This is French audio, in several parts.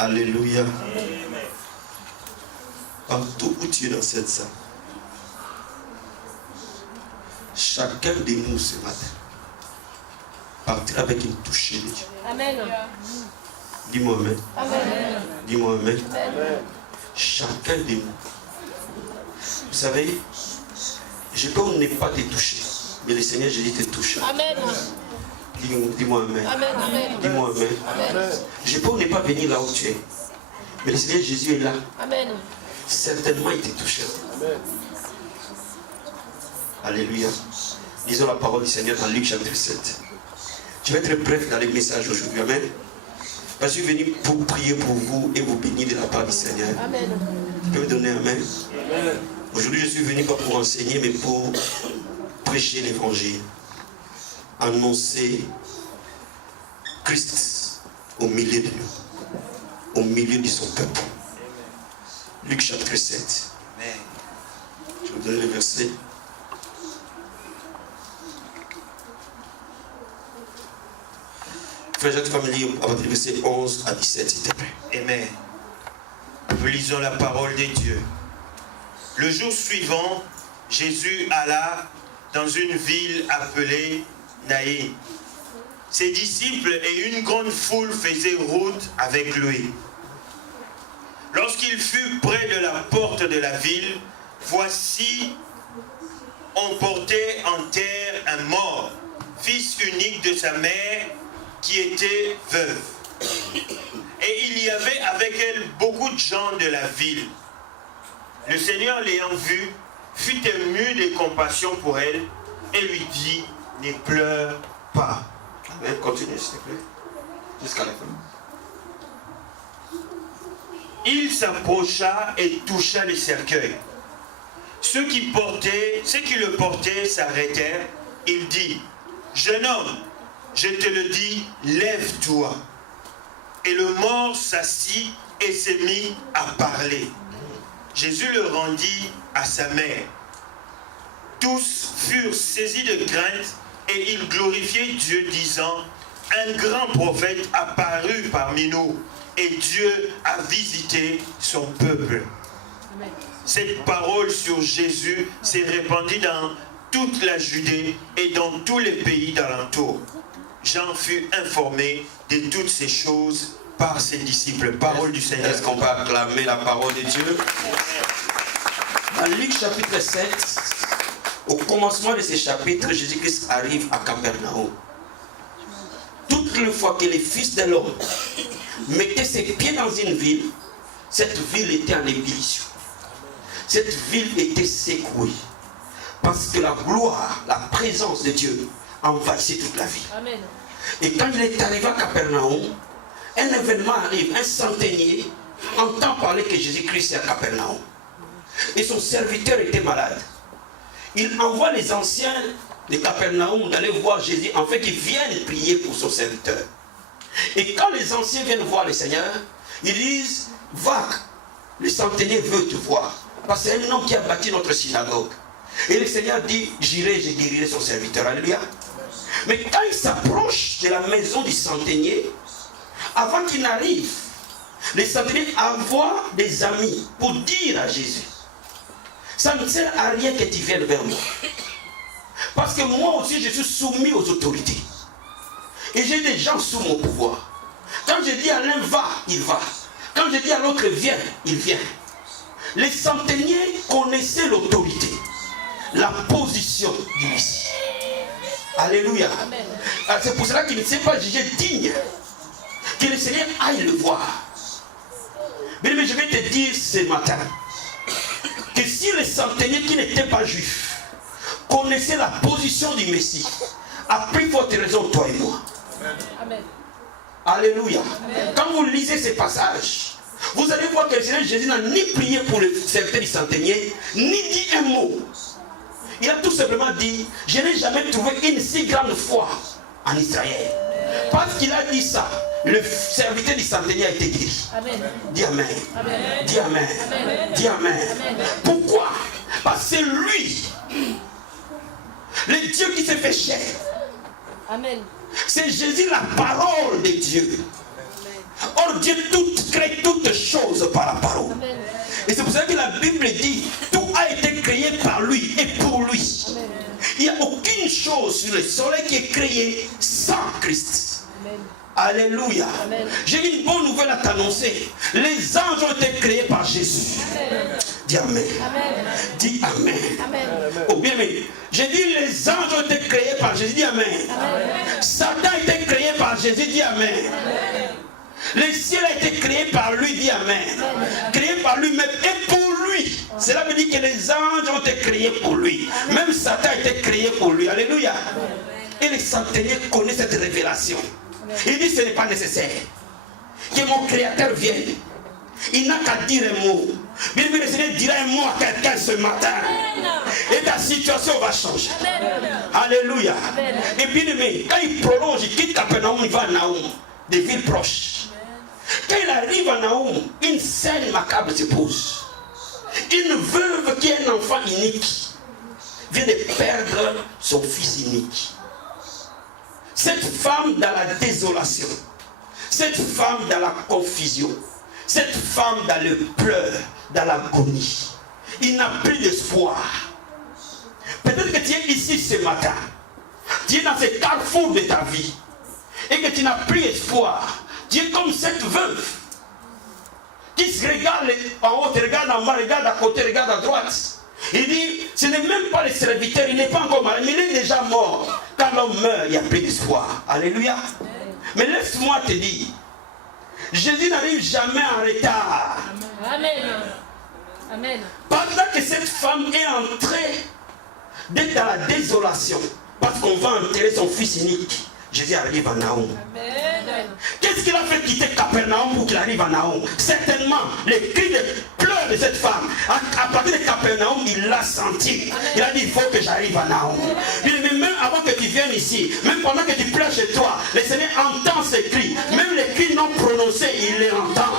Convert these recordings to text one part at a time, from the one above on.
Alléluia. Partout où tu es dans cette salle, chacun de nous ce matin partira avec une touche de Dieu. Amen. Dis-moi amen. Amen. Dis-moi amen. Amen. Chacun de nous. Vous savez, je peux ne pas te toucher, mais le Seigneur Jésus te touche. Amen. Dis-moi amen. Amen. Amen. Dis-moi amen. Amen. Je peux ne pas venir là où tu es, mais le Seigneur Jésus est là. Amen. Certainement, il te touche. Alléluia. Lisons la parole du Seigneur dans Luc chapitre 7. Je vais être bref dans les messages aujourd'hui. Amen. Parce que je suis venu pour prier pour vous et vous bénir de la part du Seigneur. Amen. Tu peux me donner amen. Aujourd'hui, je suis venu pas pour enseigner, mais pour prêcher l'évangile. Annoncer Christ au milieu de nous, au milieu de son peuple. Luc chapitre 7. Je vais vous donner le verset. Frère Jacques Famille, à partir du verset 11 à 17, s'il te plaît. Amen. Nous lisons la parole de Dieu. Le jour suivant, Jésus alla dans une ville appelée Naïn. Ses disciples et une grande foule faisaient route avec lui. Lorsqu'il fut près de la porte de la ville, voici, on portait en terre un mort, fils unique de sa mère, qui était veuve. Et il y avait avec elle beaucoup de gens de la ville. Le Seigneur l'ayant vue, fut ému de compassion pour elle et lui dit, ne pleure pas. Amen. Continue, s'il te plaît. Jusqu'à la fin. Il s'approcha et toucha le cercueil. Ceux qui le portaient s'arrêtèrent. Il dit, jeune homme, je te le dis, lève-toi. Et le mort s'assit et s'est mis à parler. Jésus le rendit à sa mère. Tous furent saisis de crainte et ils glorifiaient Dieu, disant, un grand prophète apparut parmi nous et Dieu a visité son peuple. Cette parole sur Jésus s'est répandue dans toute la Judée et dans tous les pays d'alentour. Jean fut informé de toutes ces choses par ses disciples. Parole du Seigneur. Est-ce qu'on peut acclamer la parole de Dieu? Dans Luc chapitre 7, au commencement de ce chapitre, Jésus-Christ arrive à Capernaum. Toutes les fois que les fils de l'homme mettaient ses pieds dans une ville, cette ville était en ébullition. Cette ville était secouée. Parce que la gloire, la présence de Dieu envahissait toute la ville. Amen. Et quand il est arrivé à Capernaum, un événement arrive, un centenier entend parler que Jésus-Christ est à Capernaum. Et son serviteur était malade. Il envoie les anciens de Capernaum d'aller voir Jésus, en fait qu'ils viennent prier pour son serviteur. Et quand les anciens viennent voir le Seigneur, ils disent, va, le centenier veut te voir. Parce que c'est un homme qui a bâti notre synagogue. Et le Seigneur dit, j'irai, je guérirai son serviteur. Alléluia. Mais quand il s'approche de la maison du centenier, avant qu'il n'arrive, le centenier envoie des amis pour dire à Jésus, ça ne sert à rien que tu viennes vers moi. Parce que moi aussi, je suis soumis aux autorités. Et j'ai des gens sous mon pouvoir. Quand je dis à l'un va, il va. Quand je dis à l'autre viens, il vient. Les centeniers connaissaient l'autorité, la position du Messie. Alléluia. C'est pour cela qu'il ne s'est pas jugé digne que le Seigneur aille le voir. Mais je vais te dire ce matin que si les centeniers qui n'étaient pas juifs connaissaient la position du Messie, a pris votre raison, toi et moi. Amen. Alléluia. Amen. Quand vous lisez ces passages, vous allez voir que le Seigneur Jésus n'a ni prié pour le serviteur du centenier, ni dit un mot. Il a tout simplement dit, je n'ai jamais trouvé une si grande foi en Israël. Parce qu'il a dit ça, le serviteur du centenier a été guéri. Amen. Dis Amen. Amen. Dis Amen. Amen. Dis Amen. Amen. Pourquoi? Parce que c'est lui, le Dieu qui s'est fait chair. Amen. C'est Jésus, la parole de Dieu. Or, Alors Dieu crée toutes choses par la parole. Amen. Et c'est pour ça que la Bible dit, tout a été créé par lui et pour lui. Amen. Il n'y a aucune chose sur le soleil qui est créée sans Christ. Amen. Alléluia. Amen. J'ai une bonne nouvelle à t'annoncer. Les anges ont été créés par Jésus. Amen. Dis Amen. Amen. Dis Amen. Amen. Oh bien, mais j'ai dit les anges ont été créés par Jésus. Dis Amen. Amen. Satan a été créé par Jésus. Dis Amen. Le ciel a été créé par lui. Dis Amen. Créé par lui-même et pour lui. Cela veut dire que les anges ont été créés pour lui. Même Satan a été créé pour lui. Alléluia. Et les centeniers connaissent cette révélation. Il dit ce n'est pas nécessaire que mon créateur vienne. Il n'a qu'à dire un mot. Bien aimé, le Seigneur dira un mot à quelqu'un ce matin. Et ta situation va changer. Alléluia. Et bien aimé, quand il prolonge, il quitte Capernaum, il va à Naoum, des villes proches. Quand il arrive à Naoum, une scène macabre se pose. Une veuve qui est un enfant unique vient de perdre son fils unique. Cette femme dans la désolation, cette femme dans la confusion, cette femme dans le pleur, dans l'agonie, il n'a plus d'espoir. Peut-être que tu es ici ce matin, tu es dans ce carrefour de ta vie et que tu n'as plus espoir. Tu es comme cette veuve qui se regarde en haut, regarde en bas, regarde à côté, regarde à droite. Il dit, ce n'est même pas le serviteur, il n'est pas encore malade, mais il est déjà mort. Quand l'homme meurt, il n'y a plus d'espoir. Alléluia. Mais laisse-moi te dire, Jésus n'arrive jamais en retard. Amen. Amen. Pendant que cette femme est en train d'être dans la désolation, parce qu'on va enterrer son fils unique, Jésus arrive à Naoum. Amen. Qu'est-ce qu'il a fait quitter Capernaum pour qu'il arrive à Naoum? Certainement, les cris de pleurs de cette femme, à partir de Capernaum, il l'a senti. Il a dit, il faut que j'arrive à Naoum. Mais même avant que tu viennes ici, même pendant que tu pleures chez toi, le Seigneur entend ces cris. Même les cris non prononcés, il les entend.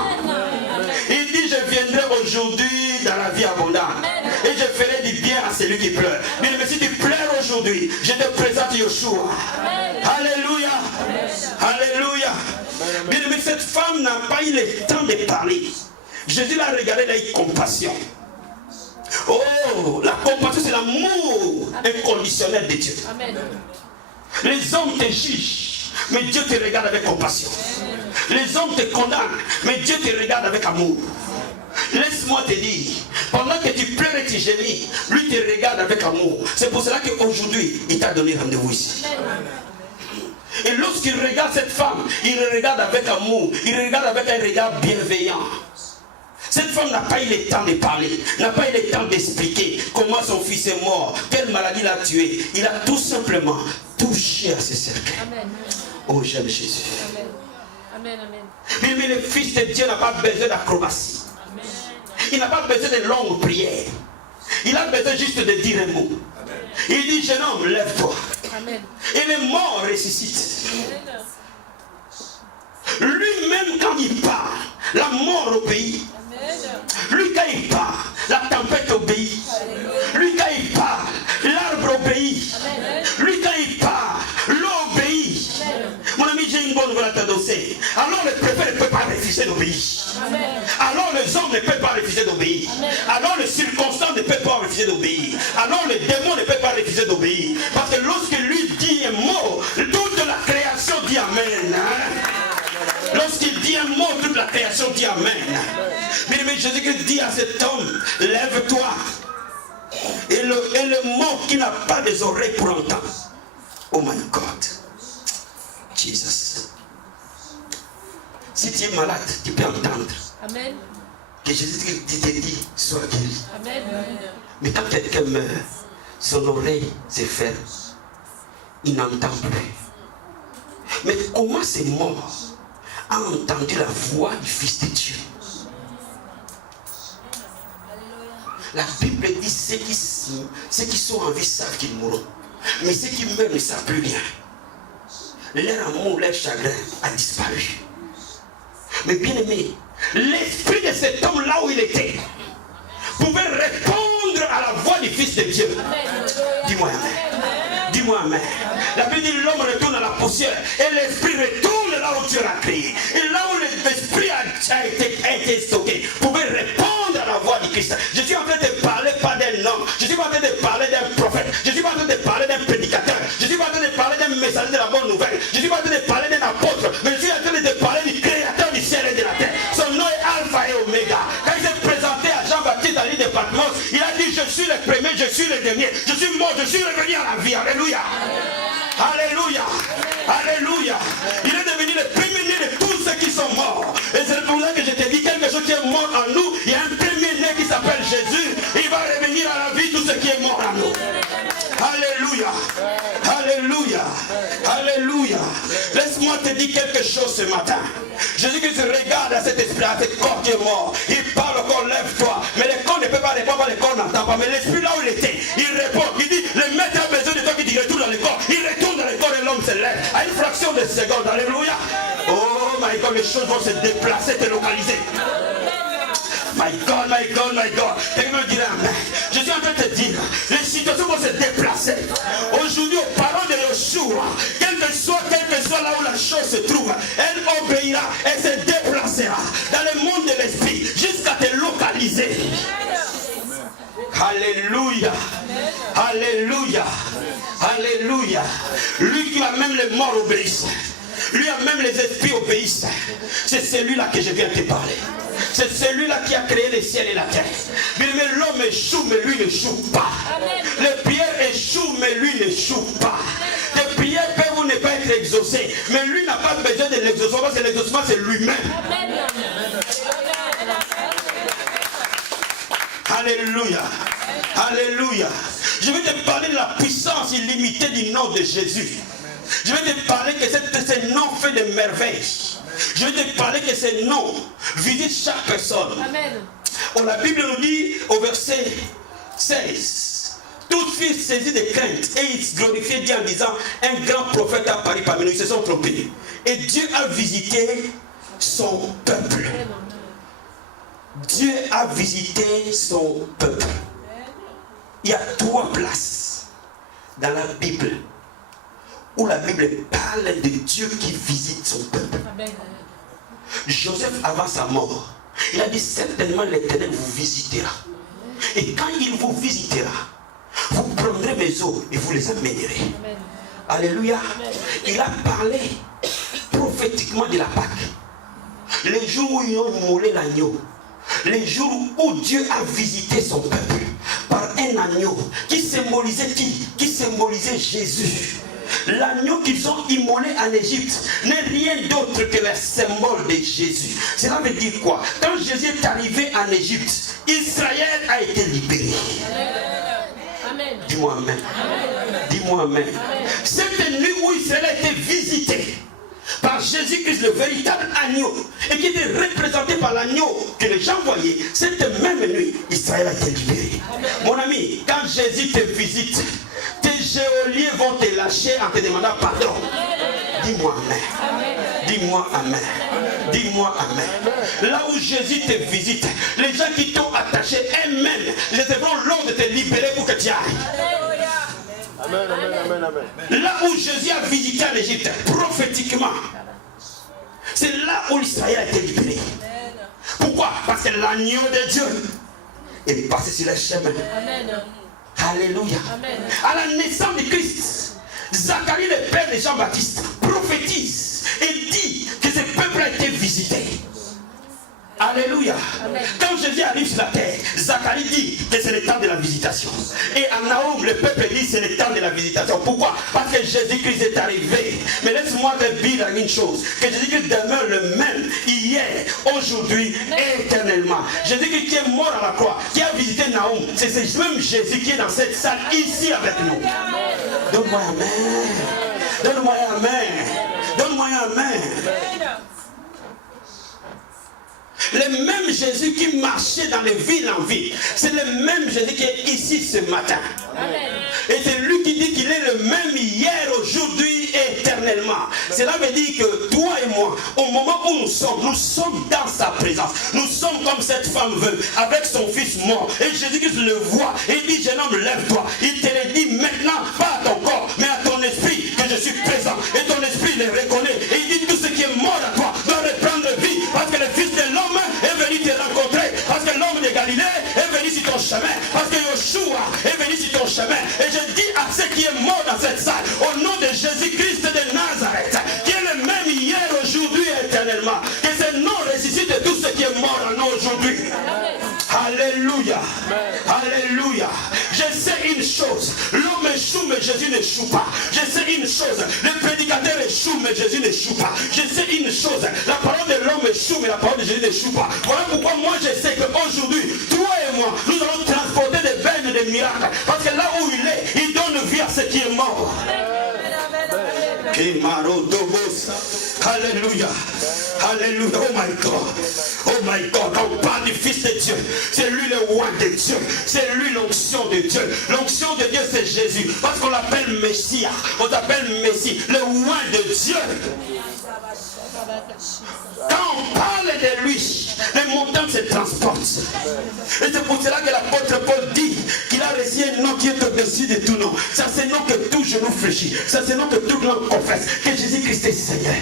Il dit, je viendrai aujourd'hui dans la vie abondante. Et je ferai du bien à celui qui pleure. Mais si tu pleures aujourd'hui, je te présente Yeshua. Alléluia. Alléluia. Bien aimé, cette femme n'a pas eu le temps de parler. Jésus l'a regardé, il a eu compassion. Oh, la compassion, c'est l'amour inconditionnel de Dieu. Amen. Les hommes te jugent, mais Dieu te regarde avec compassion. Les hommes te condamnent, mais Dieu te regarde avec amour. Laisse-moi te dire, pendant que tu pleures et tu gémis, lui te regarde avec amour. C'est pour cela qu'aujourd'hui, il t'a donné rendez-vous ici. Et lorsqu'il regarde cette femme, il regarde avec amour, il regarde avec un regard bienveillant. Cette femme n'a pas eu le temps de parler, n'a pas eu le temps d'expliquer comment son fils est mort, quelle maladie l'a tué. Il a tout simplement touché à ses cercueils. Amen. Oh, j'aime Jésus. Amen. Amen. Mais le Fils de Dieu n'a pas besoin d'acrobatie. Il n'a pas besoin de longues prières. Il a besoin juste de dire un mot. Il dit, jeune homme, lève-toi. Amen. Et les morts ressuscitent. Lui-même, quand il parle, la mort obéit. Lui, quand il parle, la tempête obéit. Lui, quand il parle, l'arbre obéit. Lui, quand il parle, l'eau obéit. Mon ami, j'ai une bonne nouvelle à t'annoncer. Alors le préfet ne peut pas refuser d'obéir. Alors les hommes ne peuvent pas refuser d'obéir. Alors les circonstances ne peuvent pas refuser d'obéir. Alors les démons ne peuvent pas refuser d'obéir. Parce que lorsque lui dit un mot, toute la création dit Amen. Lorsqu'il dit un mot, toute la création dit Amen. Mais Jésus dit à cet homme, lève-toi. Et le mot qui n'a pas des oreilles pour entendre. Oh my God. Jesus. Si tu es malade, tu peux entendre. Amen. Que Jésus te dit, sois guéri. Amen. Mais quand quelqu'un meurt, son oreille se ferme. Il n'entend plus. Mais comment ces morts a entendu la voix du Fils de Dieu? La Bible dit ceux qui sont en vie savent qu'ils mourront. Mais ceux qui meurent ne savent plus rien. Leur amour, leur chagrin a disparu. Mais bien aimé, l'esprit de cet homme là où il était pouvait répondre à la voix du Fils de Dieu. Dis-moi Amen. Dis-moi Amen. La Bible dit l'homme retourne à la poussière et l'esprit retourne là où Dieu l'a créé. Et là où l'esprit a été stocké. Vous pouvez répondre à la voix du Christ. Je suis en train de parler pas d'un homme. Je suis pas en train de parler d'un prophète. Je suis pas en train de parler d'un prédicateur. Je suis pas en train de parler d'un messager de la bonne nouvelle. Je suis pas en train de parler d'un apôtre. Mais je suis en train de parler du créateur du ciel et de la terre. Son nom est Alpha et Oméga. Quand il s'est présenté à Jean-Baptiste dans l'île de Patmos, il a dit: je suis le premier, je suis le dernier. Je suis mort, je suis revenu à la vie. Alléluia. Alléluia. Alléluia. Il est devenu le premier-né de tous ceux qui sont morts. Et c'est pour ça que je te dis, quelque chose qui est mort en nous, il y a un premier-né qui s'appelle Jésus. Il va revenir à la vie tout ce qui est mort en nous. Alléluia. Alléluia. Alléluia. Laisse-moi te dire quelque chose ce matin. Jésus-Christ regarde à cet esprit, à ce corps qui est mort. Il parle au corps: lève-toi. Mais le corps ne peut pas répondre, le corps n'entend pas. Mais l'esprit, là où il était, il répond. Il dit: le maître a besoin de toi qui dit retourne dans le corps. Il retourne dans le corps et l'homme se lève à une fraction de seconde. Alléluia. Oh my God, les choses vont se déplacer, te localiser. My God, my God, my God. Quelqu'un me dirait amen. Je suis en train de te dire, les situations vont se déplacer. Aujourd'hui, aux paroles de Yeshua, quelle que soit là où la chose se trouve, elle obéira et se déplacera dans le monde de l'esprit jusqu'à te localiser. Alléluia. Alléluia. Alléluia. Lui qui a même les morts obéissent. Lui a même les esprits obéissent. C'est celui-là que je viens te parler. C'est celui-là qui a créé les ciels et la terre. Mais l'homme échoue, mais lui n'échoue pas. Les prières échouent, mais lui n'échoue pas. Les prières peuvent ou ne pas être exaucées. Mais lui n'a pas besoin de l'exaucement, parce que l'exaucement c'est lui-même. Alléluia. Alléluia. Je vais te parler de la puissance illimitée du nom de Jésus. Je vais te parler que ce nom fait des merveilles. Je vais te parler que ce nom visite chaque personne. Amen. Oh, la Bible nous dit au verset 16: toutes furent saisies de crainte et ils glorifiaient Dieu en disant: un grand prophète a apparu parmi nous. Ils se sont trompés. Et Dieu a visité son peuple. Dieu a visité son peuple. Il y a 3 places dans la Bible où la Bible parle de Dieu qui visite son peuple. Amen. Joseph, avant sa mort, il a dit: certainement l'Éternel vous visitera. Et quand il vous visitera, vous prendrez mes os et vous les amènerez. Amen. Alléluia. Amen. Il a parlé prophétiquement de la Pâque. Les jours où ils ont immolé l'agneau. Les jours où Dieu a visité son peuple par un agneau qui symbolisait qui? Qui symbolisait Jésus. L'agneau qu'ils ont immolé en Égypte n'est rien d'autre que le symbole de Jésus. Cela veut dire quoi? Quand Jésus est arrivé en Égypte, Israël a été libéré. Amen. Dis-moi amen. Dis-moi amen. Cette nuit où Israël a été visité par Jésus-Christ, le véritable agneau, et qui était représenté par l'agneau que les gens voyaient, cette même nuit, Israël a été libéré. Mon ami, quand Jésus te visite, tes geôliers vont te lâcher en te demandant pardon. Dis-moi amen. Dis-moi amen. Dis-moi amen. Là où Jésus te visite, les gens qui t'ont attaché eux-mêmes, ils devront l'ordre de te libérer pour que tu ailles. Amen, amen, amen, amen. Là où Jésus a visité en Égypte, prophétiquement, c'est là où Israël a été libéré. Pourquoi? Parce que l'agneau de Dieu est passé sur le chemin. Amen. Alléluia. Amen. À la naissance de Christ, Zacharie, le père de Jean-Baptiste, prophétise et dit que ce peuple a été visité. Alléluia. Amen. Quand Jésus arrive sur la terre, Zacharie dit que c'est le temps de la visitation. Et en Naoum, le peuple dit que c'est le temps de la visitation. Pourquoi? Parce que Jésus-Christ est arrivé. Mais laisse-moi te dire une chose, que Jésus-Christ demeure le même hier, aujourd'hui et éternellement. Jésus-Christ qui est mort à la croix, qui a visité Naoum, c'est ce même Jésus qui est dans cette salle ici avec nous. Donne-moi un amen. Donne-moi un amen. Donne-moi un amen. Le même Jésus qui marchait dans les villes en ville, c'est le même Jésus qui est ici ce matin. Amen. Et c'est lui qui dit qu'il est le même hier, aujourd'hui et éternellement. Cela veut dire que toi et moi, au moment où nous sommes dans sa présence. Nous sommes comme cette femme veuve avec son fils mort. Et Jésus-Christ le voit et il dit: jeune homme, lève-toi. Il te le dit maintenant, pas à ton corps, mais à ton esprit, que je suis présent. Et ton esprit le reconnaît. Et il dit: tout ce qui est mort à toi doit reprendre vie, parce que le Fils de l'homme chemin. Et je dis à ceux qui est mort dans cette salle, au nom de Jésus-Christ de Nazareth, qui est le même hier, aujourd'hui et éternellement, que ce nom ressuscite tout ce qui est mort en nous aujourd'hui. Alléluia. Alléluia. Je sais une chose. L'homme échoue, mais Jésus n'échoue pas. Je sais une chose. Le prédicateur échoue, mais Jésus n'échoue pas. Je sais une chose. La parole de l'homme échoue, mais la parole de Jésus n'échoue pas. Voilà pourquoi moi je sais qu'aujourd'hui, toi et moi, nous allons transporter des veines de miracles. Parce que là où il est, il donne vie à ce qui est mort. Alléluia. Alléluia. Oh my God. Oh my God. Quand on parle du Fils de Dieu, c'est lui le roi de Dieu. C'est lui l'onction de Dieu. L'onction de Dieu, c'est Jésus. Parce qu'on l'appelle Messie. On l'appelle Messie. Le roi de Dieu. Quand on parle de lui, les montagnes se transportent. Et c'est pour cela que l'apôtre Paul dit qu'il a reçu un nom qui est au-dessus de tout nom. C'est ce nom que tout genou fléchit. C'est ce nom que tout langue confesse. Que Jésus-Christ est Seigneur.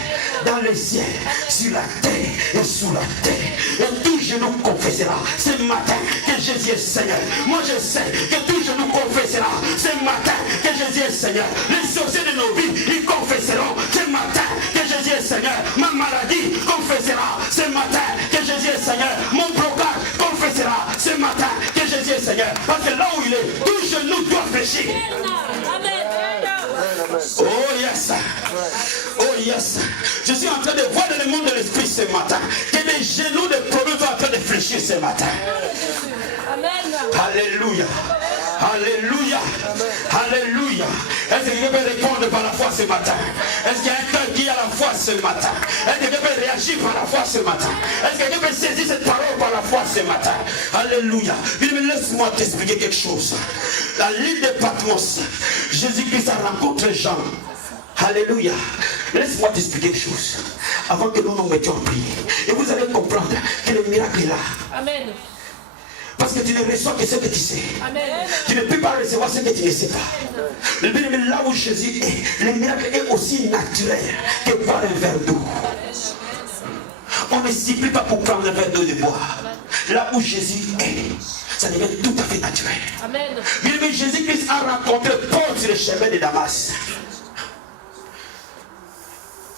Dans le ciel, sur la terre et sous la terre. Et tout genou confessera ce matin que Jésus est Seigneur. Moi je sais que tout genou confessera ce matin que Jésus est Seigneur. Les sorciers de nos vies, ils confesseront ce matin que Jésus est Seigneur. Ma maladie confessera ce matin que Jésus est Seigneur. Mon blocage confessera ce matin que Jésus est Seigneur. Parce que là où il est, tout genou doit fléchir. Oh yes. Oh yes. Je suis en train de voir dans le monde de l'esprit ce matin que les genoux de problèmes sont en train de fléchir ce matin. Alléluia. Alléluia. Alléluia. Est-ce que quelqu'un peut répondre par la foi ce matin? Est-ce qu'il y a un cœur qui a la foi ce matin? Est-ce que quelqu'un peut réagir par la foi ce matin? Est-ce que quelqu'un peut saisir cette parole par la foi ce matin? Alléluia. Laisse-moi t'expliquer quelque chose. La l'île de Patmos, Jésus-Christ a rencontré Jean. Alléluia. Laisse-moi t'expliquer quelque chose avant que nous nous mettions en prière. Et vous allez comprendre que le miracle est là. Amen. Parce que tu ne reçois que ce que tu sais. Amen. Tu ne peux pas recevoir ce que tu ne sais pas. Mais là où Jésus est, le miracle est aussi naturel que par un verre d'eau. On ne supplie pas pour prendre un verre d'eau de boire. Là où Jésus est, ça devient tout à fait naturel. Amen. Mais Jésus-Christ a rencontré Paul sur le chemin de Damas.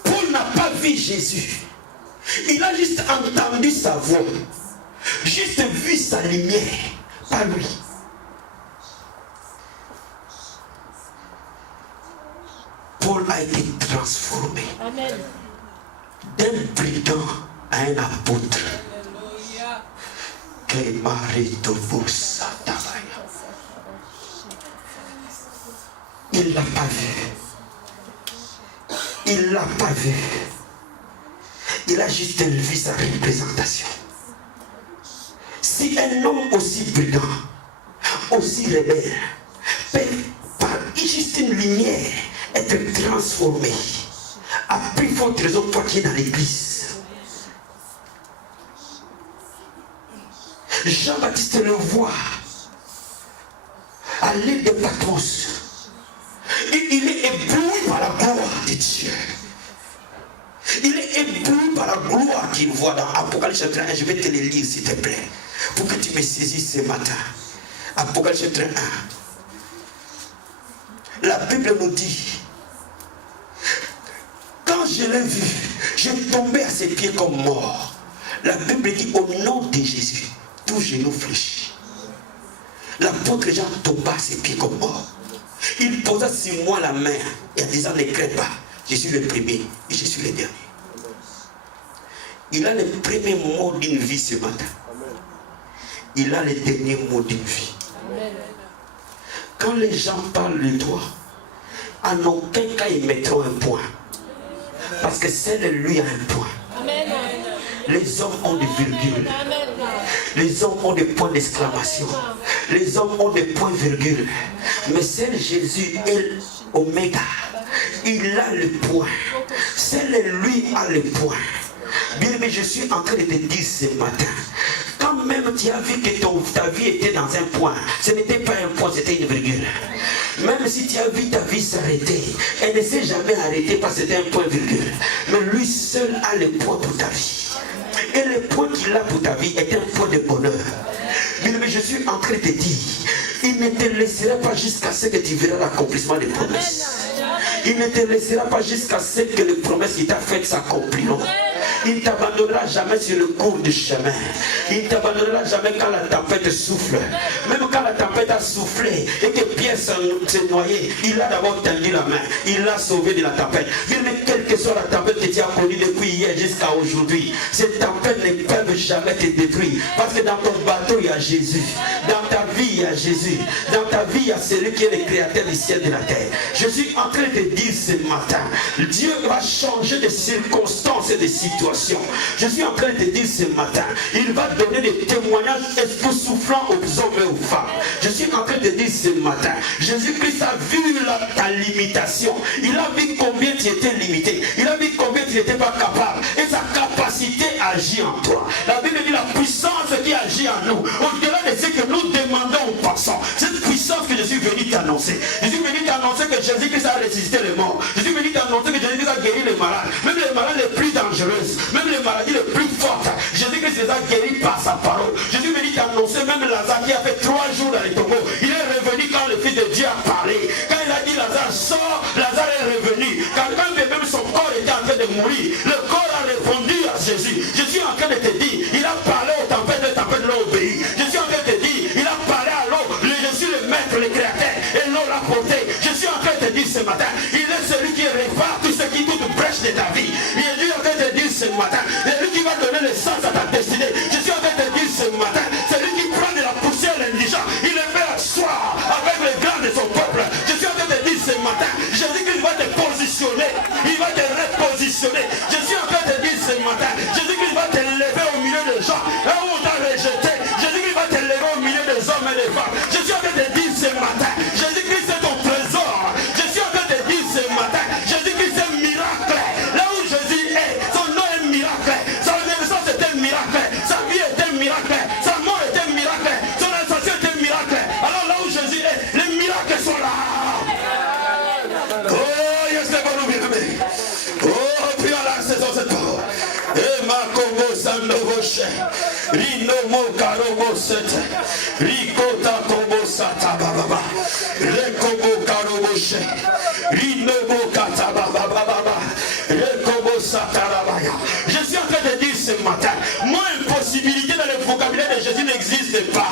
Paul n'a pas vu Jésus. Il a juste entendu sa voix. Juste vu sa lumière, pas lui. Paul a été transformé d'un brigand à un apôtre. Il ne l'a pas vu. Il ne l'a pas vu. Il a juste vu sa représentation. Si un homme aussi brillant, aussi rebelle, peut par juste une lumière être transformé, à plus forte raison toi qui es dans l'église. Jean-Baptiste le voit à l'île de Patmos. Il est ébloui par la gloire de Dieu. Il est ébloui par la gloire qu'il voit dans Apocalypse chapitre 1. Je vais te le lire s'il te plaît, pour que tu me saisisses ce matin. Apocalypse chapitre 1. La Bible nous dit, quand je l'ai vu, j'ai tombé à ses pieds comme mort. La Bible dit, au nom de Jésus, tout genou fléchit. L'apôtre Jean tomba à ses pieds comme mort. Il posa sur moi la main et en disant, ne crains pas, je suis le premier et je suis le dernier. Il a le premier mot d'une vie ce matin. Il a le dernier mot d'une vie. Quand les gens parlent de toi, en aucun cas ils mettront un point. Parce que seul lui a un point. Les hommes ont des virgules. Les hommes ont des points d'exclamation. Les hommes ont des points virgules. Mais seul Jésus est Oméga. Il a le point. Seul lui a le point. Bien, mais je suis en train de te dire ce matin, quand même tu as vu que ta vie était dans un point, ce n'était pas un point, c'était une virgule. Même si tu as vu ta vie s'arrêter, elle ne s'est jamais arrêtée parce que c'était un point virgule. Mais lui seul a le point pour ta vie. Et le point qu'il a pour ta vie est un point de bonheur. Mais je suis en train de te dire Il ne te laissera pas jusqu'à ce que tu verras l'accomplissement des promesses. Il ne te laissera pas jusqu'à ce que les promesses qu'il t'a faites s'accompliront. Il ne t'abandonnera jamais sur le cours du chemin. Il ne t'abandonnera jamais quand la tempête souffle. Même quand la tempête a soufflé et que Pierre s'est noyé, il a d'abord tendu la main. Il l'a sauvé de la tempête. Mais quelle que soit la tempête que tu as connue depuis hier jusqu'à aujourd'hui, ces tempêtes ne peuvent jamais te détruire. Parce que dans ton bateau, il y a Jésus. Dans ta vie, il y a Jésus. Dans ta vie, il y a celui qui est le créateur du ciel et de la terre. Je suis en train de dire ce matin, Dieu va changer de circonstances et de situations. Je suis en train de dire ce matin, il va donner des témoignages époustouflants aux hommes et aux femmes. Je suis en train de dire ce matin, Jésus-Christ a vu ta limitation. Il a vu combien tu étais limité. Il a vu combien tu n'étais pas capable. Et sa capacité agit en toi. La Bible dit la puissance qui agit en nous. Au-delà de ce que nous demandons aux passants. Cette puissance que je suis venu t'annoncer. Je suis venu t'annoncer que Jésus-Christ a ressuscité les morts. Je suis venu t'annoncer que Jésus-Christ a guéri les malades. Même les malades les plus dangereuses. Même les maladies les plus fortes. Jésus-Christ les a guéris par sa parole. Je suis venu t'annoncer même Lazare qui a fait 3 jours dans les tombeaux. Il est revenu quand le Fils de Dieu a parlé. Quand il a dit Lazare sort, Lazare est revenu. Quand même son corps était en train de mourir, le corps a répondu à Jésus. Je suis en train de te dire, il a parlé aux tempêtes, les tempêtes l'ont obéi. Je suis en train de te dire, il a parlé à l'eau, je suis le maître, le créateur, et l'eau l'a porté. Je suis en train de te dire ce matin, il est celui qui répare tout ce qui toute brèche de ta vie. Je suis en train de te dire ce matin, c'est lui qui va donner le sens à ta destinée. Je suis en train de te dire ce matin, c'est lui qui prend de la poussière l'indigent, il le fait asseoir avec les grands de son peuple. Je suis en train de te dire ce matin, Jésus-Christ va te positionner, il va te repositionner. Je suis en train de te dire ce matin, Jésus-Christ va te lever au milieu des gens, là où on t'a rejeté, Jésus-Christ va te lever au milieu des hommes et des femmes. Je suis en train de te dire ce matin, Jésus-Christ est ton trésor. Je suis en train de te dire ce matin, Jésus-Christ est un miracle. Là où Jésus est, son nom est un miracle, sa naissance est un miracle, sa vie est un miracle, sa mort est un miracle, son ascension est un miracle. Alors là où Jésus est, les miracles sont là. Oh, yes, c'est bon, bien-aimé. Oh, puis à la saison, c'est tout. Et ma Congo Sandovoche, Rino Mokarobo Sete, Rikota Kobo Sata Baba, Rekobo Karoboche, Rino Mokata Baba, Rekobo Sata Rabaya. Je suis en train de dire ce matin, moi, impossibilité dans le vocabulaire de Jésus n'existe pas.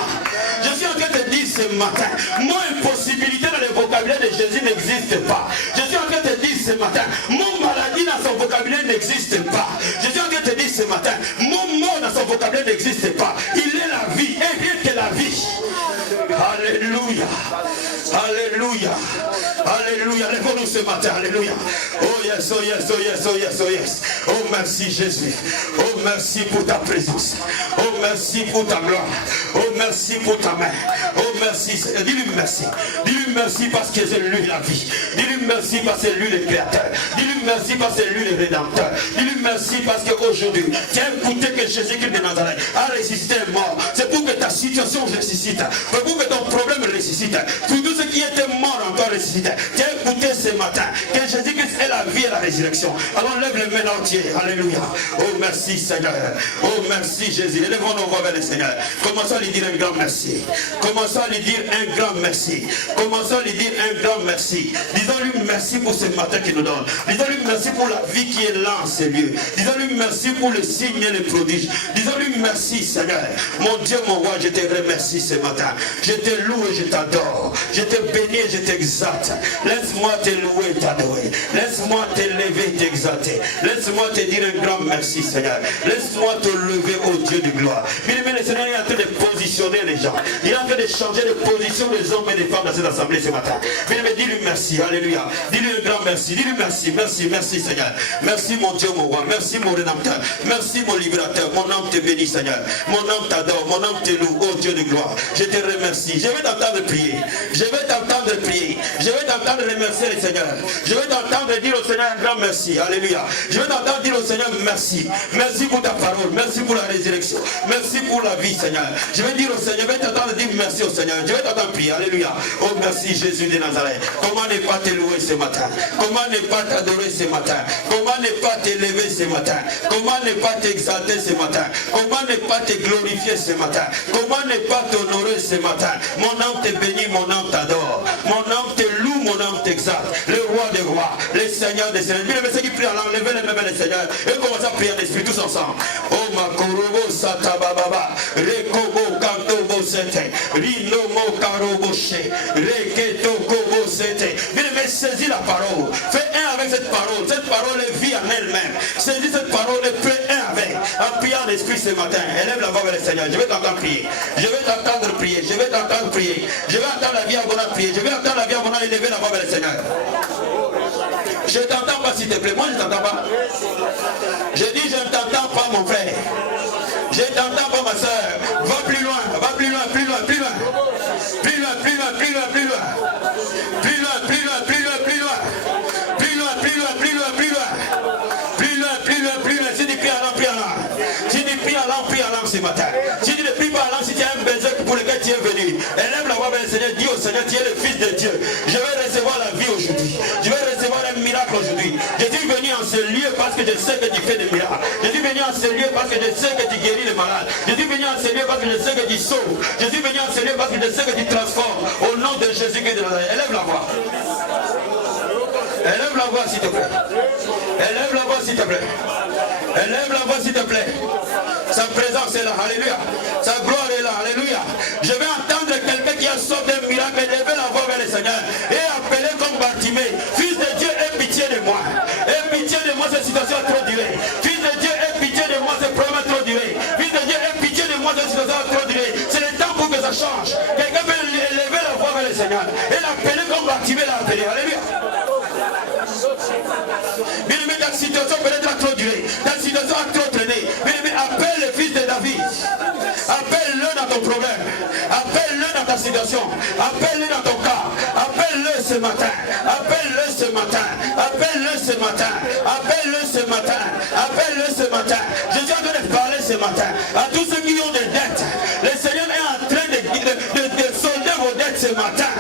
Je suis en train de dire ce matin, moi, impossibilité dans le vocabulaire de Jésus n'existe pas. Je suis en train de dire ce matin, mon maladie dans son vocabulaire n'existe pas. Je suis en train de dire ce matin, mon mot dans son vocabulaire n'existe pas. Il est la vie et rien que la vie. Alléluia. Alléluia. Alléluia. Lève-nous ce matin. Alléluia. Oh yes, oh yes, oh yes, oh yes, oh yes. Oh merci Jésus. Oh merci pour ta présence. Oh merci pour ta gloire. Oh merci pour ta main. Oh merci. Dis-lui merci. Dis-lui merci parce que c'est lui la vie. Dis-lui merci parce que c'est lui le créateur. Dis-lui merci parce que c'est lui le rédempteur. Dis-lui merci parce qu'aujourd'hui, tu as écouté que Jésus-Christ de Nazareth a ressuscité mort. C'est pour que ta situation ressuscite. C'est pour que ton problème ressuscite. Pour tous ceux qui étaient morts encore ressuscités. Tu as écouté ce matin que Jésus-Christ est la vie et la résurrection. Alors lève les mains entières. Alléluia. Oh merci Seigneur. Oh merci Jésus. Élevons nos voix vers le Seigneur. Commençons à lui dire un grand merci. Commençons à lui dire un grand merci. Commençons à lui dire un grand merci. Disons-lui merci pour ce matin qu'il nous donne. Disons-lui merci pour la vie qui est là en ces lieux. Disons-lui merci pour le signe et le prodige. Disons-lui merci Seigneur. Mon Dieu, mon roi, je te remercie ce matin. Je te loue et je t'adore. Je te bénis et je t'exalte. Laisse-moi te louer et t'adorer. Laisse-moi te lever et t'exalter. Laisse-moi te dire un grand merci Seigneur. Laisse-moi te lever au Dieu de gloire. Bien-aimé, le Seigneur est en train de positionner les gens. Il est en train de changer de position des hommes et des femmes dans cette assemblée ce matin. Bien-aimé, dis-lui merci. Alléluia. Dis-lui un grand merci. Dis-lui merci. Merci, merci Seigneur. Merci mon Dieu, mon roi. Merci mon rédempteur. Merci mon libérateur. Mon âme te bénit Seigneur. Mon âme t'adore. Mon âme te loue. Oh Dieu de gloire. Je te remercie. Je vais t'entendre prier. Je vais t'entendre prier. Je vais t'entendre remercier le Seigneur. Je vais t'entendre dire au Seigneur un grand merci. Alléluia. Je vais t'entendre dire au Seigneur merci. Merci pour ta parole. Merci pour la résurrection. Merci pour la vie, Seigneur. Je vais dire au Seigneur, je vais t'entendre dire merci au Seigneur. Je vais t'entendre prier. Alléluia. Oh, merci Jésus de Nazareth. Comment ne pas te louer ce matin? Comment ne pas t'adorer ce matin? Comment ne pas t'élever ce matin? Comment ne pas t'exalter ce matin? Comment ne pas te glorifier ce matin? Comment ne pas t'honorer ce matin? Mon âme te bénit, mon âme t'adore. Mon âme te loue, mon âme t'exalte. Le roi des rois, le Seigneur des seigneurs. Bien, ceux qui prient en langue, levez les mains, les seigneurs. Et commencez à prier en esprit tous ensemble. Oh, ma korobo satababa. Rekobo kantobo sete. Rinomo karobo she. Reketo kobo sete. Bien, mais saisis la parole. Fais un avec cette parole. Cette parole est vie en elle-même. Saisis cette parole et fais un avec. En priant en esprit ce matin. Élève la voix vers le Seigneur. Je vais t'entendre prier. Je vais t'entendre prier. Je vais t'entendre prier. Je vais entendre la vie abondante prier. Je vais entendre la vie abondante élever la voix vers le Seigneur. Je ne t'entends pas s'il te plaît. Moi je ne t'entends pas. Je dis je ne t'entends pas mon frère. Je ne t'entends pas ma soeur. Va plus loin. Va plus loin. Plus loin. Plus loin. Plus loin. Plus loin. Plus loin. Plus loin. Plus loin. Plus loin. Plus loin. Plus loin. Plus loin. Plus loin. Plus loin. Plus loin. Plus loin. Plus loin. Plus loin. Si tu pries en langue, prie en langue. Si tu pries en langue ce matin. Si tu ne pries pas en langue, si tu as un besoin pour lequel tu es venu, élève la voix vers le Seigneur. Dis au Seigneur, tu es le Fils de Dieu. Je vais recevoir la vie aujourd'hui. Je vais recevoir un miracle aujourd'hui. Je suis venu en ce lieu parce que je sais que tu fais des miracles. Je suis venu en ce lieu parce que je sais que tu guéris les malades. Je suis venu en ce lieu parce que je sais que tu sauves. Je suis venu en ce lieu parce que je sais que tu transformes. Au nom de Jésus-Christ de Nazareth. Élève la voix. Élève la voix s'il te plaît. Élève la voix s'il te plaît. Élève la voix s'il te plaît. Sa présence est là, alléluia. Sa gloire est là, alléluia. Je vais entendre quelqu'un qui a sorti un miracle, lever la voix vers le Seigneur et appeler comme Bartimée. Fils de Dieu, aie pitié de moi. Aie pitié de moi, cette situation a trop duré. Fils de Dieu, aie pitié de moi, ce problème a trop duré. Fils de Dieu, aie pitié de moi, cette situation a trop duré. C'est le temps pour que ça change. Quelqu'un peut lever la voix vers le Seigneur et l'appeler comme Bartimée l'a appelé, alléluia. Bien-aimé, ta situation peut-être a trop duré. Ta situation a trop traîné. Bien-aimé, appelle le fils de David. Appelle-le dans ton problème. Appelle-le dans ta situation. Appelle-le dans ton cas. Appelle-le ce matin. Appelle-le ce matin. Appelle-le ce matin. Appelle-le ce matin. Appelle-le ce matin. Je suis en train de parler ce matin à tous ceux qui ont des dettes. Le Seigneur est en train de solder vos dettes ce matin.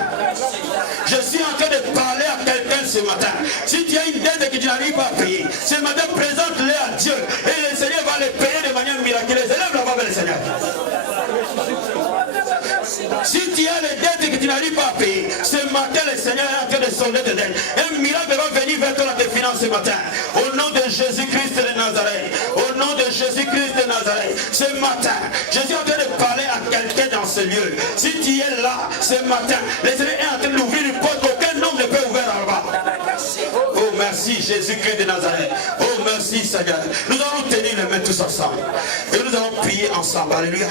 Je suis en train de parler à quelqu'un ce matin. Si tu as une dette et que tu n'arrives pas à payer, ce matin présente-les à Dieu et le Seigneur va les payer de manière miraculeuse. Élève la voix vers le Seigneur. Si tu as les dettes et que tu n'arrives pas à payer, ce matin le Seigneur est en train de solder tes dettes. Un miracle va venir vers toi dans tes finances ce matin. Au nom de Jésus-Christ de Nazareth. Au nom de Jésus-Christ de Nazareth. Ce matin, je suis en train de parler à quelqu'un dans ce lieu. Si tu es là ce matin, le Seigneur est en train d'ouvrir une porte qu'aucun homme ne peut ouvrir en bas. Oh merci Jésus-Christ de Nazareth. Oh merci Seigneur. Nous allons tenir les mains tous ensemble. Et nous allons prier ensemble. Alléluia.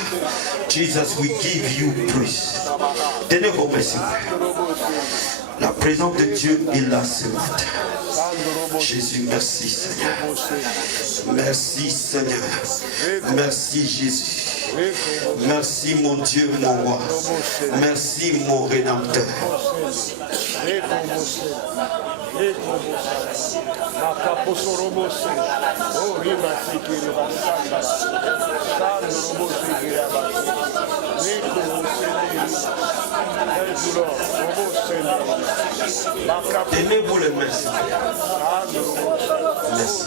Jesus, we give you praise. Tenez vos mains s'il vous plaît. La présence de Dieu est là ce matin. Jésus, merci Seigneur. Merci Seigneur. Merci Jésus. Merci mon Dieu, mon roi. Merci mon Rédempteur. Tenez-vous les mains. Merci.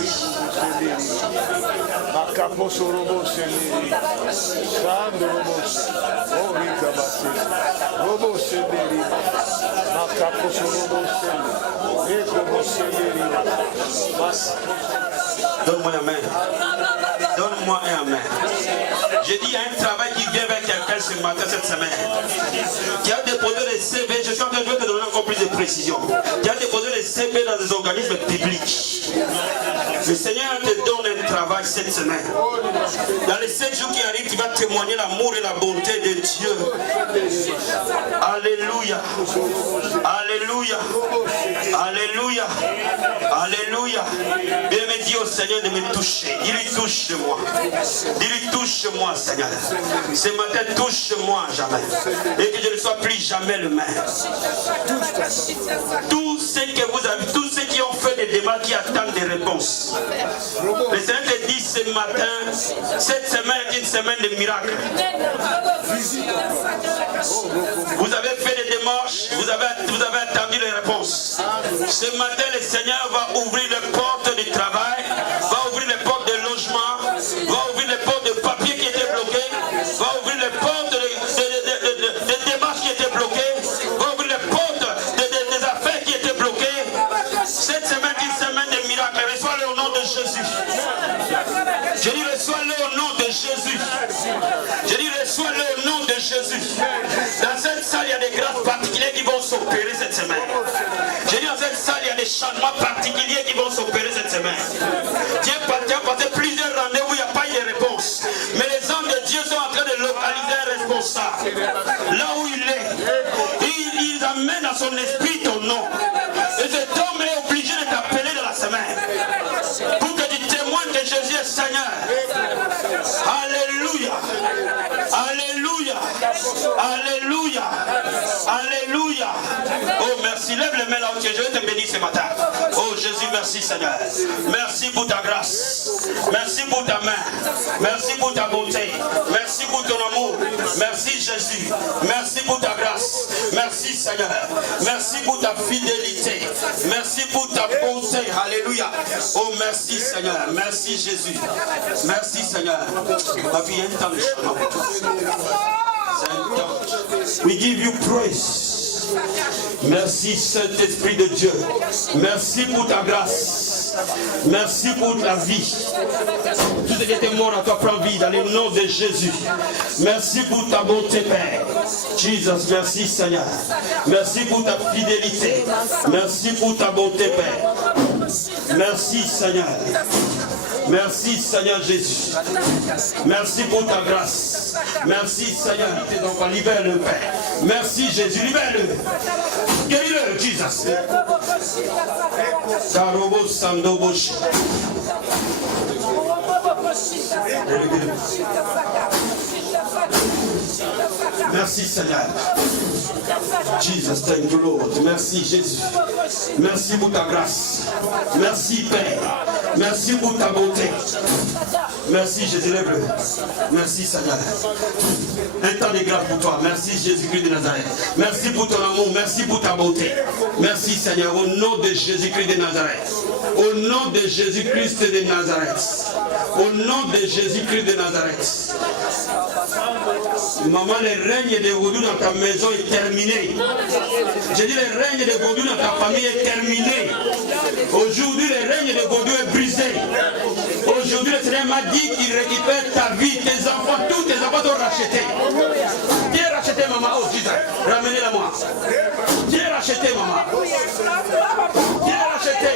Donne-moi un main. Donne-moi un main. J'ai dit, il y a un travail qui vient vers quelqu'un ce matin, cette semaine. Qui a déposé les CV, je suis en train de te donner encore plus de précision. Qui a déposé les CV dans des organismes publics. Le Seigneur te donne un travail cette semaine. Dans les 7 jours qui arrivent, tu vas témoigner l'amour et la bonté de Dieu. Alléluia. Alléluia. Alléluia. Alléluia. Bien me dis au Seigneur de me toucher. Il lui touche moi. Il lui touche moi, Seigneur. Ce matin, touche-moi jamais. Et que je ne sois plus jamais le maire. Tous ceux que vous avez, tous ceux qui ont fait des débats qui attendent des réponses. Le Seigneur te dit ce matin, cette semaine est une semaine de miracles. Vous avez fait des démarches, vous avez attendu les réponses. Ce matin, le Seigneur va ouvrir les portes du travail, va ouvrir les portes de logement, va ouvrir les portes de papier qui étaient bloqués, va ouvrir les portes de démarches qui étaient bloquées, va ouvrir les portes des affaires qui étaient bloquées. Cette semaine est une semaine de miracles. Reçois-le au nom de Jésus. Je dis reçois-le au nom de Jésus. Je dis reçois-le au nom de Jésus. Dans cette salle, il y a des grâces particulières qui vont s'opérer cette semaine. Je dis dans cette salle, il y a des changements particuliers qui vont s'opérer cette semaine. Dieu a passé plusieurs rendez-vous, il n'y a pas eu de réponse. Mais les hommes de Dieu sont en train de localiser un responsable. Là où il est, ils amènent à son esprit ton nom. Et cet homme est obligé de t'appeler dans la semaine. Pour que tu témoignes que Jésus est Seigneur. Alléluia. Alléluia. Alléluia. Alléluia. Oh, merci. Lève les mains là où tu es. Je vais te bénir ce matin. Oh, Jésus, merci Seigneur. Merci pour ta grâce. Merci pour ta main. Merci pour ta bonté. Merci pour ton amour. Merci Jésus. Merci pour ta grâce. Merci Seigneur. Merci pour ta fidélité. Merci pour ta bonté. Alléluia. Oh, merci Seigneur. Merci Jésus. Merci Seigneur. Ma vie, un temps de changement pour toi. C'est un temps. We give you praise. Merci Saint-Esprit de Dieu. Merci pour ta grâce. Merci pour la vie. Tout ce qui était mort à toi prend vie dans le nom de Jésus. Merci pour ta bonté, Père. Jesus, merci Seigneur. Merci pour ta fidélité. Merci pour ta bonté, Père. Merci Seigneur. Merci Seigneur Jésus. Merci pour ta grâce. Merci Seigneur. Tes enfants, libère-le, Père. Merci Jésus, libère-le. Guéris-le, Jesus. Karobo Sandobosh. Merci Seigneur. Jesus, thank you Lord. Merci Jésus. Merci pour ta grâce. Merci Père. Merci pour ta bonté. Merci Jésus, lève-le. Merci Seigneur. Un temps de grâce pour toi. Merci Jésus-Christ de Nazareth. Merci pour ton amour. Merci pour ta bonté. Merci Seigneur. Au nom de Jésus-Christ de Nazareth. Au nom de Jésus-Christ de Nazareth. Au nom de Jésus-Christ de Nazareth. Maman, le règne de Vaudou dans ta maison est terminé. J'ai dit le règne de Vaudou dans ta famille est terminé. Aujourd'hui, le règne de Vaudou est brisé. Aujourd'hui, le Seigneur m'a dit qu'il récupère ta vie, tes enfants, tous tes enfants sont rachetés. Qui est racheté, maman? Oh, Jésus, ramenez-la moi. Qui est racheté, maman? Qui est racheté?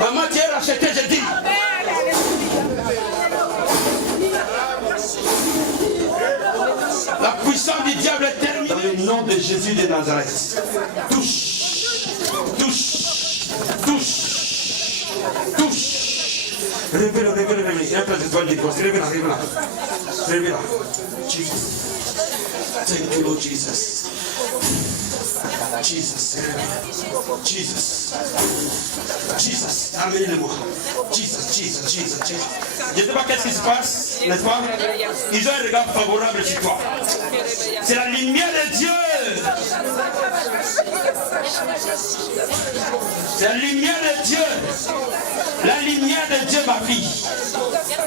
Maman, qui est racheté, je dis. La puissance du diable est terminée. Dans le nom de Jésus de Nazareth. Touche. Touche. Touche. Touche. Révèle. Un peu de toile de crosse. Révèle. Jesus. Thank you, Lord Jesus. Jesus. Amenez-le-moi. Jesus. Je ne sais pas qu'est-ce qui se passe, n'est-ce pas? Ils ont un regard favorable sur toi. C'est la lumière de Dieu. C'est la lumière de Dieu. La lumière de Dieu, ma fille.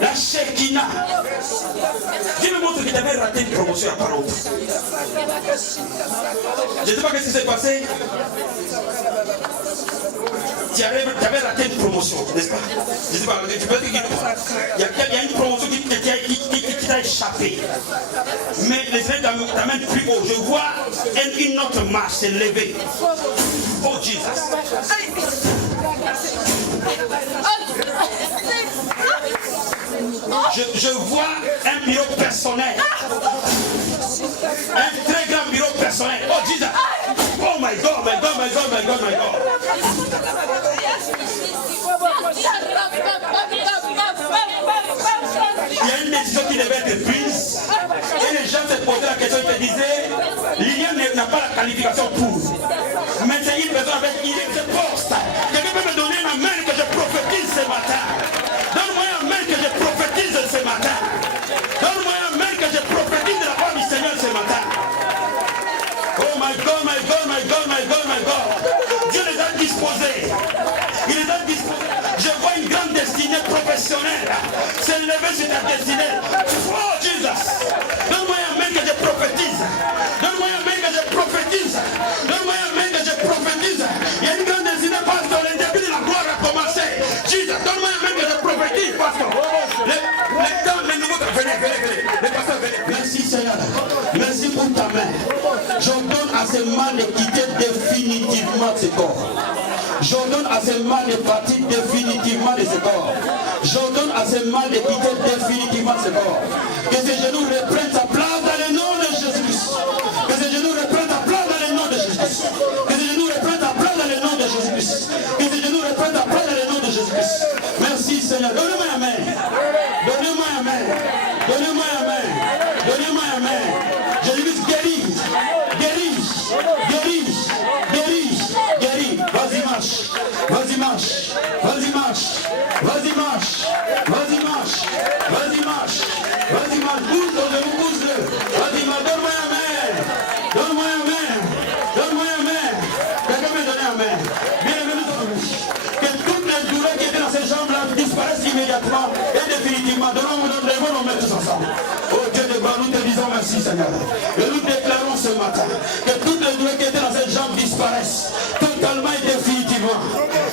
La Shekinah. Dieu me montre que tu avais raté une promotion apparente. Je ne sais pas ce qui s'est passé. Tu avais raté une promotion, n'est-ce pas? Je ne sais pas, tu peux dire il y a une promotion qui t'a échappé. Mais les Seigneur t'amène plus haut. Je vois une autre marche s'élever. Oh Jesus. Je vois un bureau personnel. Un très grand bureau personnel. Oh Jesus. Oh my God. Il y a une décision qui devait être prise. Et les gens se posaient la question, ils te disaient, Liliane n'a pas la qualification pour. Mais c'est une personne avec qui il se poste. Quelqu'un peut me donner ma main que je prophétise ce matin. Donne-moi une main que je prophétise main sur ta destinée. Oh Jesus. Donne-moi un main que je prophétise. Donne-moi un main que je prophétise. Donne-moi un main que je prophétise. Il y a une grande destinée, pasteur. Le début de la gloire a commencé. Jesus, donne-moi un main que je prophétise, pasteur. Les temps, les nouveaux, venez. Les pasteurs, venez. Merci Seigneur. Merci pour ta main. J'ordonne à ces mains de quitter définitivement ce corps. J'ordonne à ces mains de partir définitivement de ce corps. J'ordonne à ces mains de quitter définitivement ce corps. Que ces genoux reprennent sa place dans le nom de Jésus-Christ. Que ces genoux reprennent sa place dans le nom de Jésus-Christ. Que ces genoux reprennent sa place dans le nom de Jésus-Christ. Que ces genoux reprennent sa place dans le nom de Jésus-Christ. Merci Seigneur. Donnez-moi un main. Donnez-moi un main. Donnez-moi un main. Donnez-moi un main. Jésus-Christ guérit. Guérit. Guérit. Guérit. Guérit. Vas-y marche. Vas-y marche. Vas-y marche. Vas-y marche. Vas-y marche. Vas-y marche. Vas-y marche. Bouge ton genou, bouge-le. Vas-y marche. Donne-moi un main. Donne-moi un main. Donne-moi un main. Quelqu'un m'a donné un main. Bienvenue dans le bouche. Que toutes les douleurs qui étaient dans ces jambes-là disparaissent immédiatement et définitivement. Donnons-nous nos mains tous ensemble. Oh Dieu de gloire, nous te disons merci Seigneur. Et nous déclarons ce matin que toutes les douleurs qui étaient dans ces jambes disparaissent totalement et définitivement.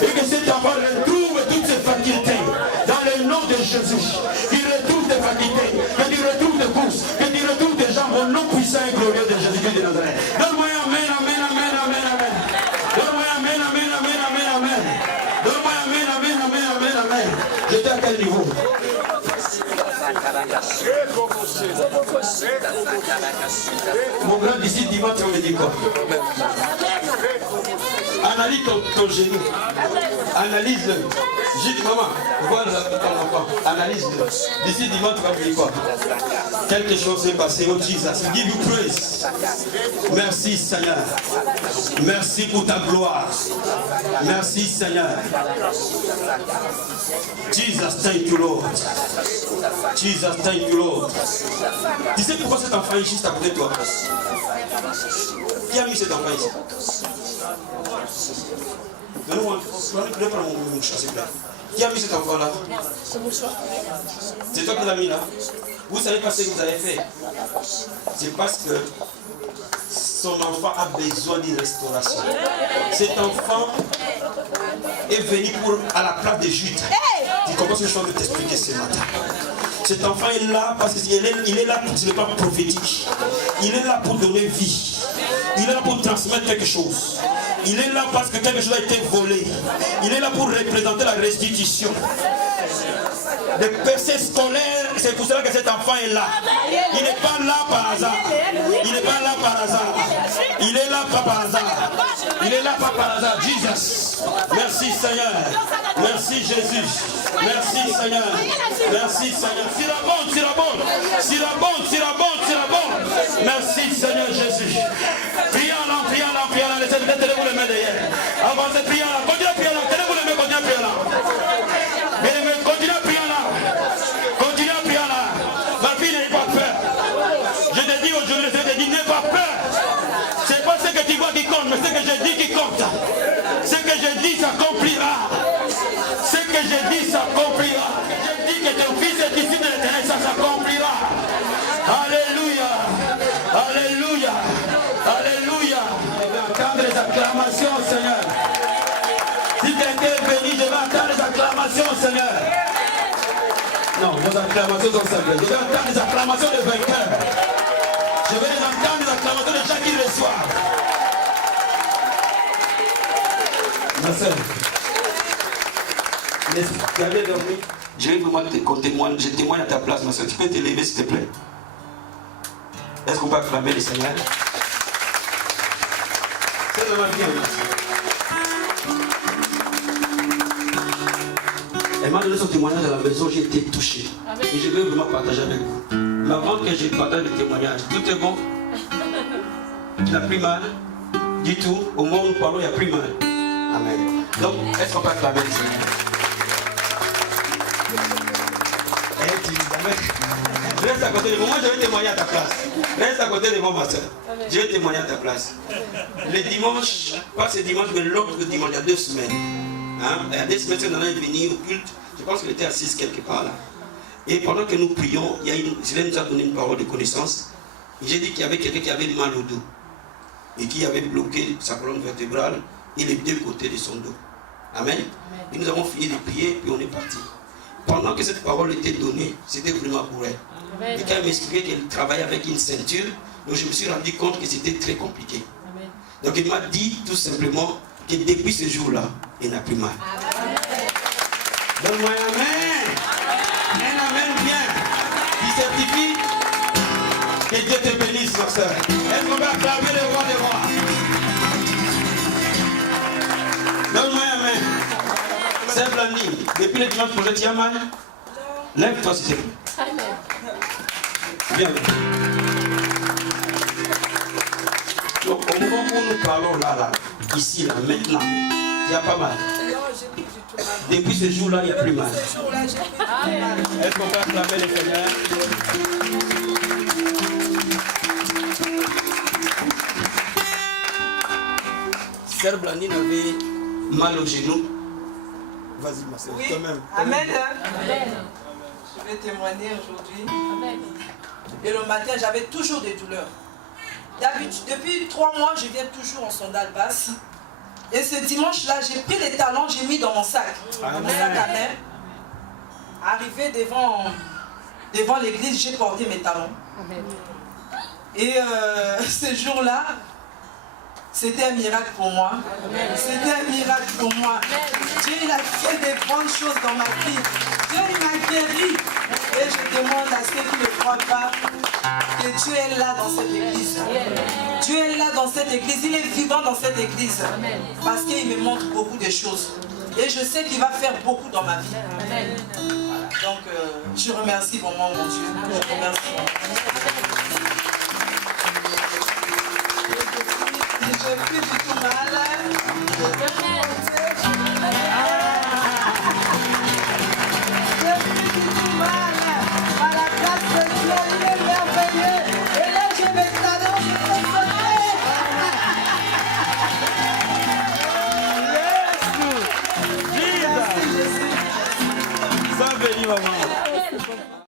Et que cet enfant retrouve toutes ses facultés dans le nom de Jésus. Qu'il retrouve tes facultés, que tu retrouves tes pouces, que tu retrouves tes jambes au nom puissant et glorieux de Jésus-Christ de Nazareth. Donne-moi un amen, amen, amen, amen, amen. Donne-moi un amen, amen, amen, amen, amen. Donne-moi un amen, amen, amen, amen, amen. J'étais à quel niveau? Mon grand disciple dimanche, tu me dis quoi? Analyse ton genou. Analyse-le. J'ai dit, maman, voilà ton enfant. Analyse-le. D'ici dimanche, tu vas me dire quoi? Quelque chose s'est passé. Oh Jesus, give you praise. Merci Seigneur. Merci pour ta gloire. Merci Seigneur. Jesus, thank you Lord. Jesus, thank you Lord. Tu sais pourquoi cet enfant est juste à côté de toi? Qui a mis cet enfant ici? Donne-moi, prends mon mouchoir, s'il vous plaît. Qui a mis cet enfant-là? C'est toi qui l'as mis là. Vous savez pas ce que vous avez fait. C'est parce que son enfant a besoin d'une restauration. Cet enfant est venu à la place de Jude. Tu comprends ce que je suis en train de t'expliquer ce matin? Cet enfant est là parce qu'il est là pour le plan prophétique. Il est là pour donner vie. Il est là pour transmettre quelque chose. Il est là parce que quelque chose a été volé. Il est là pour représenter la restitution. Des percées scolaires, c'est pour cela que cet enfant est là. Il n'est pas là par hasard. Il n'est pas là par hasard. Il est là pas par hasard. Il est là pas par hasard. Jesus. Merci Seigneur. Merci Jésus. Merci Seigneur. Merci Seigneur. C'est la bonne, c'est la bonne. C'est la bonne, c'est la bonne, c'est la bonne. Merci Seigneur Jésus. Prions là, prions là, prions là. Laissez peut-être tenez-vous les mains derrière. Avancez, prions là. Continuez à prier là. Tenez-vous les mains, continuez à prier là. Continuez à prier là. Continuez à prier là. Ma fille n'ayez pas peur. Je te dis aujourd'hui, je te dis, n'aie pas peur. C'est pas ce que tu vois qui compte, mais ce que je dis qui compte. Ce que je dis s'accomplira. Ce que je dis s'accomplira. Je dis que ton fils est ici de l'éternel, ça s'accomplira. Alléluia. Alléluia. Alléluia. Je vais entendre les acclamations, Seigneur. Si quelqu'un est béni, je vais entendre les acclamations, Seigneur. Non, vos acclamations sont simples. Je vais entendre les acclamations de vainqueurs. Je vais les entendre les acclamations de gens qui reçoivent. Ma soeur, tu as bien dormi. Je vais vraiment te témoigner. Je témoigne à ta place, ma soeur. Tu peux te lever, s'il te plaît. Est-ce qu'on peut acclamer le Seigneur? C'est vraiment bien. Elle m'a donné son témoignage à la maison, j'ai été touché. Et je veux vraiment partager avec vous. Mais avant que je partage le témoignage, tout est bon. Tu n'as plus mal. Du tout. Au moment où nous parlons, il n'y a plus mal. Amen. Donc, est-ce qu'on peut acclamer le Seigneur? Reste à côté de moi, je vais témoigner à ta place. Reste à côté de moi, ma soeur. Je vais témoigner à ta place. Le dimanche, pas ce dimanche, mais l'autre dimanche, il y a 2 semaines. Hein? Il y a 2 semaines, on est venu au culte. Je pense qu'il était assis quelque part là. Et pendant que nous prions, Sylvain nous a donné une parole de connaissance. J'ai dit qu'il y avait quelqu'un qui avait mal au dos et qui avait bloqué sa colonne vertébrale et les deux côtés de son dos. Amen. Et nous avons fini de prier, puis on est parti. Pendant que cette parole était donnée, c'était vraiment pour elle. Et quand elle m'expliquait qu'elle travaillait avec une ceinture, donc je me suis rendu compte que c'était très compliqué. Donc il m'a dit tout simplement que depuis ce jour-là, il n'a plus mal. Donne-moi un amen. Un amen bien. Qui certifie que Dieu te bénisse, ma soeur. Est-ce qu'on va acclamer le roi des rois? Donne-moi un amen. C'est Blandine. Depuis le dimanche prochain, tu as mal? Lève-toi, s'il te plaît. Viens. Donc, au moment où nous parlons là, ici, là, maintenant, il n'y a pas mal. Depuis ce jour-là, il n'y a plus mal. Est-ce qu'on peut acclamer le Seigneur? Sœur Blandine avait mal au genou. Vas-y, ma sœur, oui. toi-même. Amen. Amen. Je vais témoigner aujourd'hui. Amen. Et le matin, j'avais toujours des douleurs. Depuis 3 mois, je viens toujours en sandales basses. Et ce dimanche-là, j'ai pris les talons, j'ai mis dans mon sac. Amen. Mon sac à main. Arrivé devant l'église, j'ai porté mes talons. Amen. Et ce jour-là, c'était un miracle pour moi. C'était un miracle pour moi. Dieu il a fait des grandes choses dans ma vie. Dieu il m'a guéri. Et je demande à ceux qui ne croient pas que Dieu est là dans cette église. Dieu est là dans cette église. Il est vivant dans cette église. Parce qu'il me montre beaucoup de choses. Et je sais qu'il va faire beaucoup dans ma vie. Voilà. Donc, je remercie vraiment mon Dieu. Je remercie mon Dieu. Je n'ai plus du tout mal.